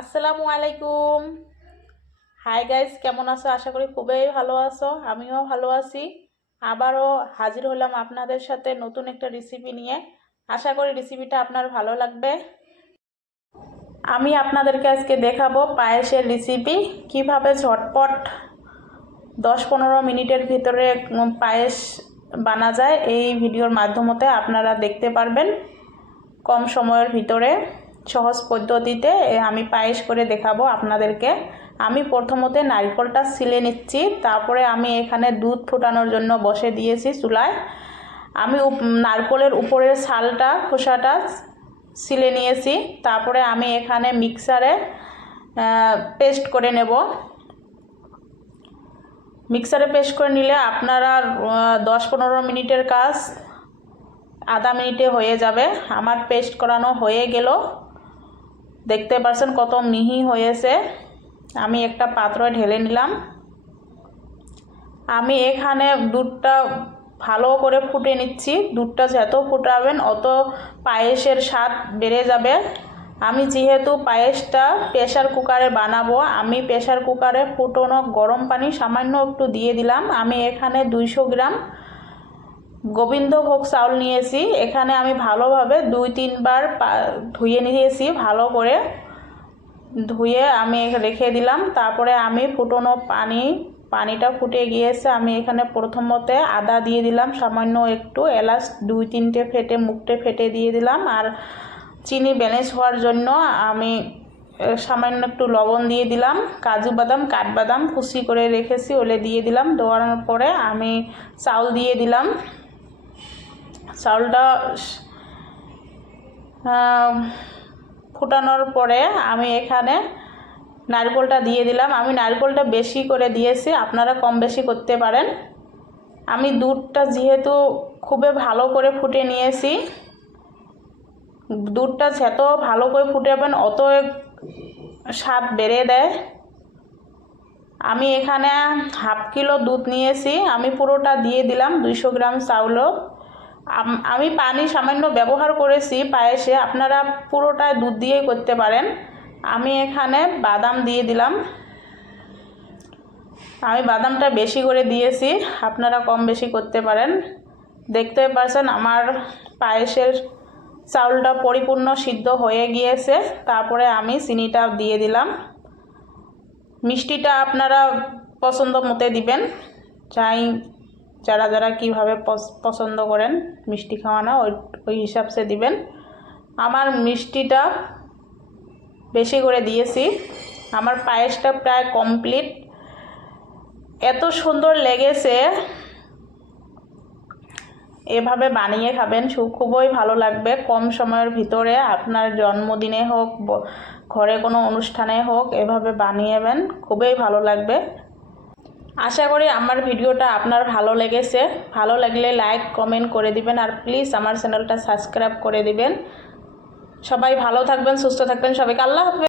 আসসালামু আলাইকুম। Hi guys, কেমন আছো? আশা করি খুবই ভালো আছো। আমিও ভালো আছি। আবারও হাজির হলাম আপনাদের সাথে নতুন একটা রেসিপি নিয়ে। আশা করি রেসিপিটা আপনার ভালো লাগবে। আমি আপনাদেরকে আজকে দেখাবো পায়েসের রেসিপি, কিভাবে ঝটপট 10-15 মিনিটের ভিতরে পায়েস বানা যায়। এই ভিডিওর মাধ্যমে আপনারা দেখতে পারবেন কম সময়ের ভিতরে সহজ পদ্ধতিতে আমি পায়েস করে দেখাবো আপনাদেরকে। আমি প্রথমতে নারকেলটা ছিলে নিচ্ছি, তারপরে আমি এখানে দুধ ফোটানোর জন্য বসে দিয়েছি চুলায়। আমি নারকেলের উপরের ছালটা খোসাটা ছিলে নিয়েছি, তারপরে আমি এখানে মিক্সারে পেস্ট করে নেব। মিক্সারে পেস্ট করে নিলে আপনারা 10-15 মিনিটের কাজ আধা মিনিটে হয়ে যাবে। আমার পেস্ট করানো হয়ে গেল, দেখতে পাচ্ছেন কত মিহি হয়েছে। আমি একটা পাত্রে ঢেলে নিলাম। আমি এখানে দুধটা ভালো করে ফুটে নিচ্ছি। দুধটা যত ফুটাবেন অত পায়েসের স্বাদ বেড়ে যাবে। আমি যেহেতু পায়েসটা প্রেসার কুকারে বানাবো, আমি প্রেসার কুকারে ফুটানো গরম পানি সামান্য একটু দিয়ে দিলাম। আমি এখানে 200 গ্রাম গোবিন্দভোগ চাউল নিয়েছি। এখানে আমি ভালোভাবে 2-3 বার ধুয়ে নিয়েছি। ভালো করে ধুয়ে আমি রেখে দিলাম। তারপরে আমি ফুটানো পানিটা ফুটে গিয়েছে। আমি এখানে প্রথমতে আদা দিয়ে দিলাম, সামান্য একটু এলাচ 2-3টে মুখটে ফেটে দিয়ে দিলাম। আর চিনি ব্যালেন্স হওয়ার জন্য আমি সামান্য একটু লবণ দিয়ে দিলাম। কাজু বাদাম কাঠবাদাম কুচি করে রেখেছি, ওলে দিয়ে দিলাম। দেওয়ার পরে আমি চাউল দিয়ে দিলাম। চাউলটা ফুটানোর পরে আমি এখানে নারকেলটা দিয়ে দিলাম। আমি নারকেলটা বেশি করে দিয়েছি, আপনারা কম বেশি করতে পারেন। আমি দুধটা যেহেতু খুবই ভালো করে ফুটে নিয়েছি, দুধটা যত ভালো করে ফুটাবেন অত স্বাদ বেড়ে দেয়। আমি এখানে হাফ কিলো দুধ নিয়েছি, আমি পুরোটা দিয়ে দিলাম 200 গ্রাম চাউলও। আমি পানি সামান্য ব্যবহার করেছি পায়েসে, আপনারা পুরোটা দুধ দিয়েই করতে পারেন। আমি এখানে বাদাম দিয়ে দিলাম। আমি বাদামটা বেশি করে দিয়েছি, আপনারা কম বেশি করতে পারেন। দেখতে পাচ্ছেন আমার পায়েসের চাউলটা পরিপূর্ণ সিদ্ধ হয়ে গিয়েছে। তারপরে আমি চিনিটা দিয়ে দিলাম। মিষ্টিটা আপনারা পছন্দ মতো দিবেন, যারা যারা কীভাবে পছন্দ করেন মিষ্টি খাওয়ানো ওই হিসাবসে দিবেন। আমার মিষ্টিটা বেশি করে দিয়েছি। আমার পায়েসটা প্রায় কমপ্লিট। এত সুন্দর লেগেছে, এভাবে বানিয়ে খাবেন, খুবই ভালো লাগবে। কম সময়ের ভিতরে আপনার জন্মদিনে হোক, ঘরে কোনো অনুষ্ঠানে হোক, এভাবে বানিয়েবেন, খুবই ভালো লাগবে। আশা করি আমার ভিডিওটা আপনার ভালো লেগেছে। ভালো লাগলে লাইক কমেন্ট করে দিবেন, আর প্লিজ আমার চ্যানেলটা সাবস্ক্রাইব করে দিবেন। সবাই ভালো থাকবেন, সুস্থ থাকবেন। সবাইকে আল্লাহ হাফেজ।